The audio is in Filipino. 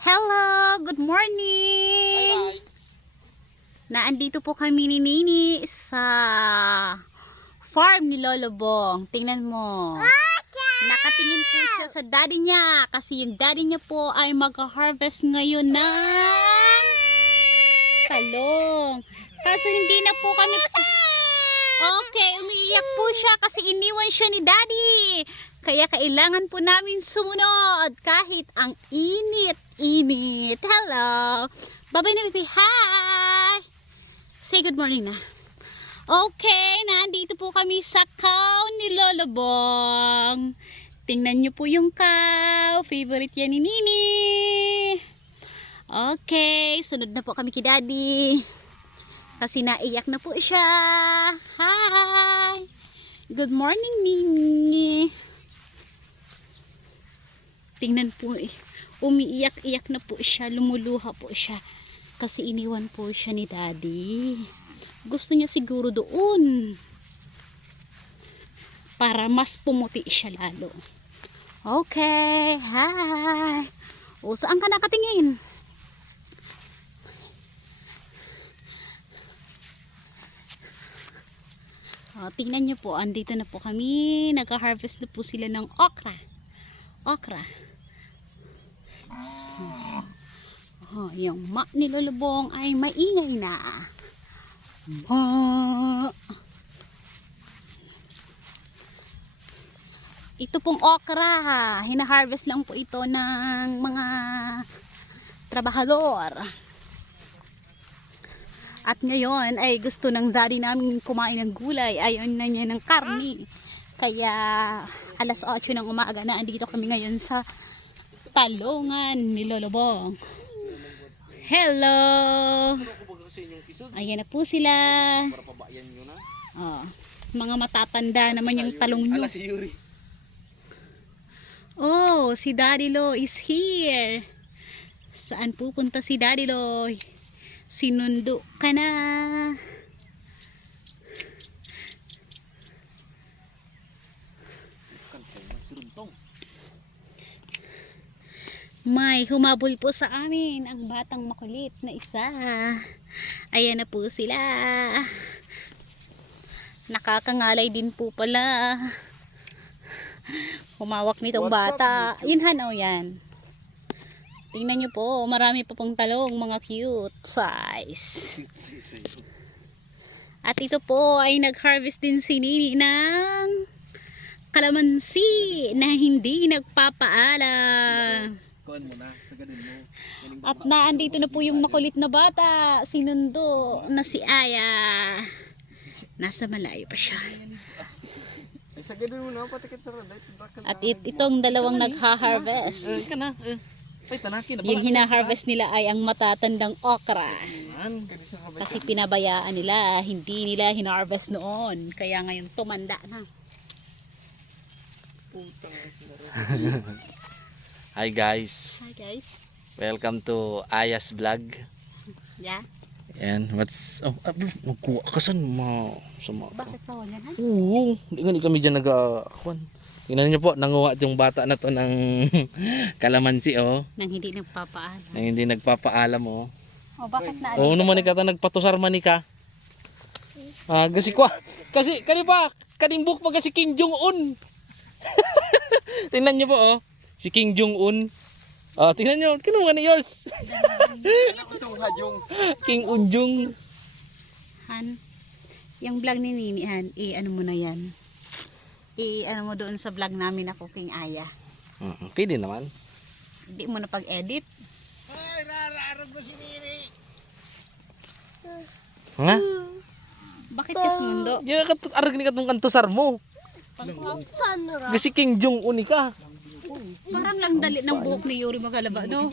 Hello, good morning. Naandito po kami ni Nini sa farm ni Lolo Bong. Tingnan mo. Nakatingin po siya sa daddy niya kasi yung daddy niya po ay mag-harvest ngayon ng talong. Kaso hindi na po kami... Okay, umiiyak po siya kasi iniwan siya ni daddy. Kaya kailangan po namin sumunod kahit ang init-init. Hello. Bye-bye na, baby. Hi. Say good morning na. Okay, nandito po kami sa cow ni Lolo Bong. Tingnan nyo po yung cow. Favorite yan ni Nini. Okay, sunod na po kami kay daddy. Kasi naiyak na po siya. Hi. Good morning, Nini. Tingnan po eh. Umiiyak-iyak na po siya. Lumuluha po siya. Kasi iniwan po siya ni daddy. Gusto niya siguro doon. Para mas pumuti siya lalo. Okay. Hi. O, saan ka nakatingin? O, tingnan nyo po. Andito na po kami. Nag-harvest na po sila ng okra. Okra. So, yung ma ni Lolo Bong ay maingay na. Ma. Ito pong okra, hina-harvest lang po ito ng mga trabahador. At ngayon ay gusto ng daddy namin kumain ng gulay. Ayaw na niya ng karni. Kaya alas 8 ng umaga na andito kami ngayon sa talungan ni Lolo Bong. Hello! Ayan na po sila. Oh, mga matatanda naman yung talong nyo. Oh, si Daddy Lo is here. Saan pupunta si Daddy Lo? Sinundo ka na. May humabol po sa amin ang batang makulit na isa. Ayan na po sila. Nakakangalay din po pala. Humawak nitong bata. Yun hanaw yan. Tingnan nyo po, marami pa pong talong, mga cute size. At ito po ay nag-harvest din si Nini ng kalamansi na hindi nagpapaalam. At naandito na po yung makulit na bata, sinundo na si Aya. Nasa malayo pa siya. At itong dalawang nagha-harvest. Yung hina-harvest nila ay ang matatandang okra. Kasi pinabayaan nila, hindi nila hina-harvest noon. Kaya ngayon tumanda na. Hi guys. Hi guys. Welcome to Aya's vlog. Yeah. And what's magkuha ka saan Bakit pa yan? Oo, hindi kami dyan nag-akuan. Tingnan niyo po, nanguha yung bata na to ng kalamansi oh. Nang hindi nagpapaalam. Nang hindi nagpapaalam oh. Oh, bakit na? Oo naman ni kata nagpatusar man ni ka. Kasi kwa. Kasi kani pa, kanimbuk pa kasi King Jong-un. Tingnan niyo po oh. Si King Jong-un. Tingnan nyo. Kano nga ni yours? King Unjung. Han, yung vlog ni Nini, Han, ano mo na yan. Ano mo doon sa vlog namin na Cooking Aya. Pwede naman. Hindi mo na pag-edit. Ay, rararag mo si Nini. Ha? Bakit ka sumundo? Yan arag ni katong kantusar mo. Kasi King Jong-un ka. Parang lang dali ng buhok ni Yuri Magalaba, no?